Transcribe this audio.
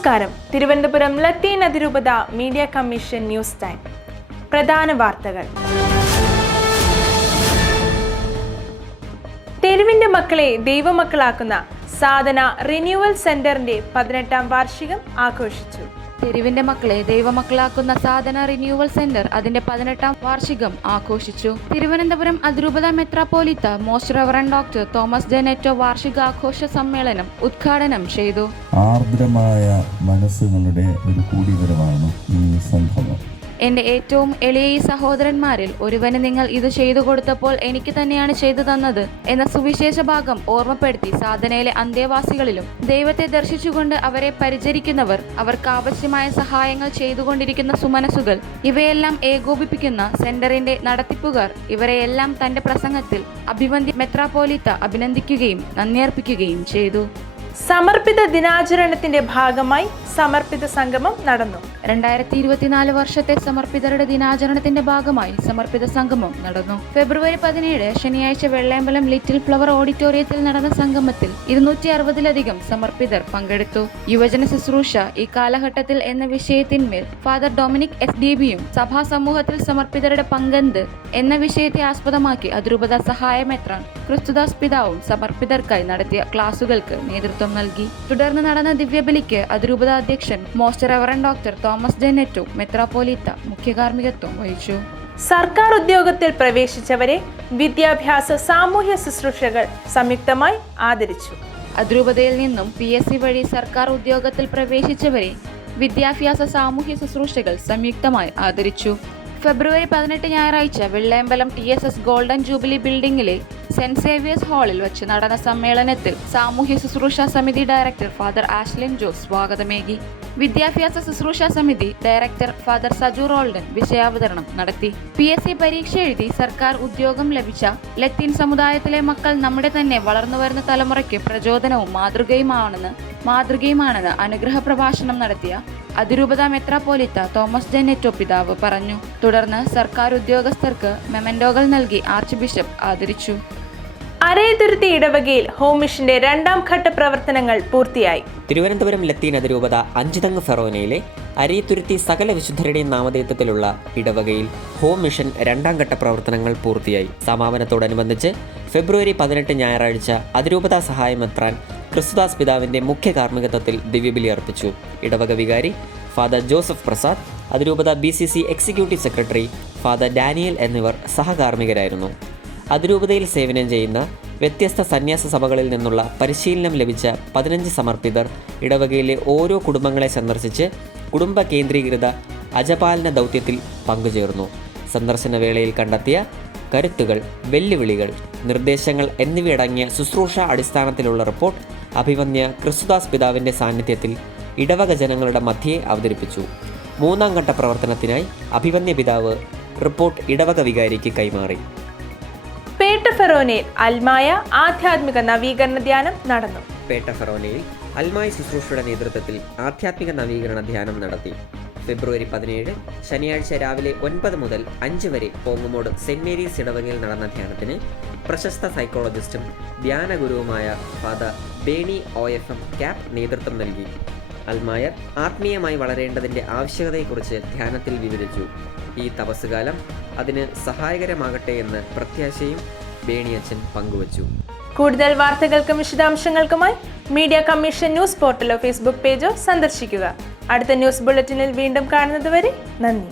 നമസ്കാരം. തിരുവനന്തപുരം ലത്തീൻ അതിരൂപത media commission news time. പ്രധാന വാർത്തകൾ. തെരുവിന്റെ മക്കളെ ദൈവമക്കളാക്കുന്ന സാധന റിന്യൂവൽ സെന്ററിന്റെ 18ാം വാർഷികം ആഘോഷിച്ചു. തെരുവിന്റെ മക്കളെ ദൈവമക്കളാക്കുന്ന സാധന റിന്യൂവൽ സെന്റർ അതിന്റെ 18ാം വാർഷികം ആഘോഷിച്ചു. തിരുവനന്തപുരം അതിരൂപത മെത്രാപ്പോലീത്ത മോസ്റ്റ് റവറൻഡ് ഡോക്ടർ തോമസ് ജെനെറ്റോ വാർഷികാഘോഷ സമ്മേളനം ഉദ്ഘാടനം ചെയ്തു. ആർദ്രമായ മനസ്സുകളുടെ ഒരു കൂടിവരവാണ് ഈ സംഗമം. എന്റെ ഏറ്റവും എളിയ ഈ സഹോദരന്മാരിൽ ഒരുവന് നിങ്ങൾ ഇത് ചെയ്തു കൊടുത്തപ്പോൾ എനിക്ക് തന്നെയാണ് ചെയ്തു തന്നത് എന്ന സുവിശേഷ ഭാഗം ഓർമ്മപ്പെടുത്തി സാധനയിലെ അന്തേവാസികളിലും ദൈവത്തെ ദർശിച്ചുകൊണ്ട് അവരെ പരിചരിക്കുന്നവർ, അവർക്ക് ആവശ്യമായ സഹായങ്ങൾ ചെയ്തുകൊണ്ടിരിക്കുന്ന സുമനസുകൾ, ഇവയെല്ലാം ഏകോപിപ്പിക്കുന്ന സെന്ററിന്റെ നടത്തിപ്പുകാർ, ഇവരെയെല്ലാം തന്റെ പ്രസംഗത്തിൽ അഭിവന്ദ്യ മെത്രാപ്പോലീത്ത അഭിനന്ദിക്കുകയും നന്ദിയർപ്പിക്കുകയും ചെയ്തു. സമർപ്പിത ദിനാചരണത്തിന്റെ ഭാഗമായി സമർപ്പിത സംഗമം നടന്നു. 2024 വർഷത്തെ സമർപ്പിതരുടെ ദിനാചരണത്തിന്റെ ഭാഗമായി സമർപ്പിത സംഗമം നടന്നു. ഫെബ്രുവരി 17 ശനിയാഴ്ച വെള്ളയമ്പലം ലിറ്റിൽ ഫ്ലവർ ഓഡിറ്റോറിയത്തിൽ നടന്ന സംഗമത്തിൽ 260-ലധികം സമർപ്പിതർ പങ്കെടുത്തു. യുവജന ശുശ്രൂഷ ഈ കാലഘട്ടത്തിൽ എന്ന വിഷയത്തിന്മേൽ ഫാദർ ഡൊമിനിക് SDBയും സഭാ സമൂഹത്തിൽ സമർപ്പിതരുടെ പങ്കെന്ത് എന്ന വിഷയത്തെ ആസ്പദമാക്കി അതിരൂപത സഹായമെത്രാൻ ക്രിസ്തുദാസ് പിതാവും സമർപ്പിതർക്കായി നടത്തിയ ക്ലാസുകൾക്ക് നേതൃത്വം നൽകി. തുടർന്ന് നടന്ന ദിവ്യബലിക്ക് അതിരൂപത അധ്യക്ഷൻ മോസ്റ്റ് റവറൻഡ് ഡോക്ടർ തോമസ് ജെനെറ്റോ മെത്രാപ്പോലീത്ത മുഖ്യ കാർമ്മികത്വം വഹിച്ചു. സർക്കാർ ഉദ്യോഗത്തിൽ പ്രവേശിച്ചവരെ വിദ്യാഭ്യാസ സാമൂഹ്യ ശുശ്രൂഷകൾ സംയുക്തമായി ആദരിച്ചു. അതിരൂപതയിൽ നിന്നും PSC വഴി സർക്കാർ ഉദ്യോഗത്തിൽ പ്രവേശിച്ചവരെ വിദ്യാഭ്യാസ സാമൂഹ്യ ശുശ്രൂഷകൾ സംയുക്തമായി ആദരിച്ചു. ഫെബ്രുവരി 18 ഞായറാഴ്ച വെള്ളയമ്പലം TSS ഗോൾഡൻ ജൂബിലി ബിൽഡിംഗിലെ സെന്റ് സേവിയേഴ്സ് ഹാളിൽ വെച്ച് നടന്ന സമ്മേളനത്തിൽ സാമൂഹ്യ ശുശ്രൂഷ സമിതി ഡയറക്ടർ ഫാദർ ആഷ്ലിൻ ജോസ് സ്വാഗതമേകി. വിദ്യാഭ്യാസ ശുശ്രൂഷ സമിതി ഡയറക്ടർ ഫാദർ സജു റോൾഡൻ വിഷയാവതരണം നടത്തി. PSC പരീക്ഷ എഴുതി സർക്കാർ ഉദ്യോഗം ലഭിച്ച ലത്തീൻ സമുദായത്തിലെ മക്കൾ നമ്മുടെ തന്നെ വളർന്നുവരുന്ന തലമുറയ്ക്ക് പ്രചോദനവും മാതൃകയുമാണെന്ന് അനുഗ്രഹ പ്രഭാഷണം നടത്തിയ അതിരൂപത മെത്രാപ്പോലീത്ത തോമസ് ജെനെറ്റോ പിതാവ് പറഞ്ഞു. തുടർന്ന് സർക്കാർ ഉദ്യോഗസ്ഥർക്ക് മെമന്റോകൾ നൽകി ആർച്ച് ബിഷപ്പ് ആദരിച്ചു. അരയതുരുത്തി ഇടവകയിൽ ഹോം മിഷന്റെ 2ാം ഘട്ട പ്രവർത്തനങ്ങൾ പൂർത്തിയായി. തിരുവനന്തപുരം ലത്തീൻ അതിരൂപത അഞ്ചുതങ്ങ് ഫെറോനയിലെ അരയത്തുരുത്തി സകല വിശുദ്ധരുടെയും നാമധേയത്വത്തിലുള്ള ഇടവകയിൽ ഹോം മിഷൻ 2ാം ഘട്ട പ്രവർത്തനങ്ങൾ പൂർത്തിയായി. സമാപനത്തോടനുബന്ധിച്ച് ഫെബ്രുവരി 18 ഞായറാഴ്ച അതിരൂപത സഹായമെത്രാൻ ക്രിസ്തുദാസ് പിതാവിന്റെ മുഖ്യ കാർമ്മികത്വത്തിൽ ദിവ്യബലി അർപ്പിച്ചു. ഇടവക വികാരി ഫാദർ ജോസഫ് പ്രസാദ്, അതിരൂപത BCC executive secretary father Daniel എന്നിവർ സഹകാർമ്മികരായിരുന്നു. അതിരൂപതയിൽ സേവനം ചെയ്യുന്ന വ്യത്യസ്ത സന്യാസ സഭകളിൽ നിന്നുള്ള പരിശീലനം ലഭിച്ച 15 സമർപ്പിതർ ഇടവകയിലെ ഓരോ കുടുംബങ്ങളെ സന്ദർശിച്ച് കുടുംബ കേന്ദ്രീകൃത അജപാലന ദൗത്യത്തിൽ പങ്കുചേർന്നു. സന്ദർശന വേളയിൽ കണ്ടെത്തിയ കരുത്തുകൾ, വെല്ലുവിളികൾ, നിർദ്ദേശങ്ങൾ എന്നിവയടങ്ങിയ ശുശ്രൂഷ അടിസ്ഥാനത്തിലുള്ള റിപ്പോർട്ട് അഭിവന്ദ്യ ക്രിസ്തുദാസ് പിതാവിൻ്റെ സാന്നിധ്യത്തിൽ ഇടവക ജനങ്ങളുടെ മധ്യേ അവതരിപ്പിച്ചു. 3ാം ഘട്ട പ്രവർത്തനത്തിനായി അഭിവന്ദ്യ പിതാവ് റിപ്പോർട്ട് ഇടവക വികാരിക്ക് കൈമാറി. പേട്ട ഫെറോനയിൽ അൽമായ ആധ്യാത്മിക നവീകരണ ധ്യാനം നടന്നു. പേട്ട ഫെറോനയിൽ അൽമായി ശുശ്രൂഷയുടെ നേതൃത്വത്തിൽ ആധ്യാത്മിക നവീകരണ ധ്യാനം നടത്തി. ഫെബ്രുവരി 17 ശനിയാഴ്ച രാവിലെ 9 മുതൽ 5 വരെ പോങ്ങുമോട് സെന്റ് മേരീസ് ഇടവകയിൽ നടന്ന ധ്യാനത്തിന് പ്രശസ്ത സൈക്കോളജിസ്റ്റും ധ്യാന ഗുരുവുമായ ഫാദർ ബേണി OFM ക്യാപ് നേതൃത്വം നൽകി. അൽമായർ ആത്മീയമായി വളരേണ്ടതിൻ്റെ ആവശ്യകതയെക്കുറിച്ച് ധ്യാനത്തിൽ വിവരിച്ചു. ഈ തപസ്സുകാലം അതിന് സഹായകരമാകട്ടെ എന്ന് പ്രത്യാശയും ബേണിയച്ചൻ പങ്കുവച്ചു. കൂടുതൽ വാർത്തകൾക്കും വിശദാംശങ്ങൾക്കുമായി മീഡിയ കമ്മീഷൻ ന്യൂസ് പോർട്ടലോ ഫേസ്ബുക്ക് പേജോ സന്ദർശിക്കുക. അടുത്ത ന്യൂസ് ബുള്ളറ്റിനിൽ വീണ്ടും കാണുന്നതുവരെ നന്ദി.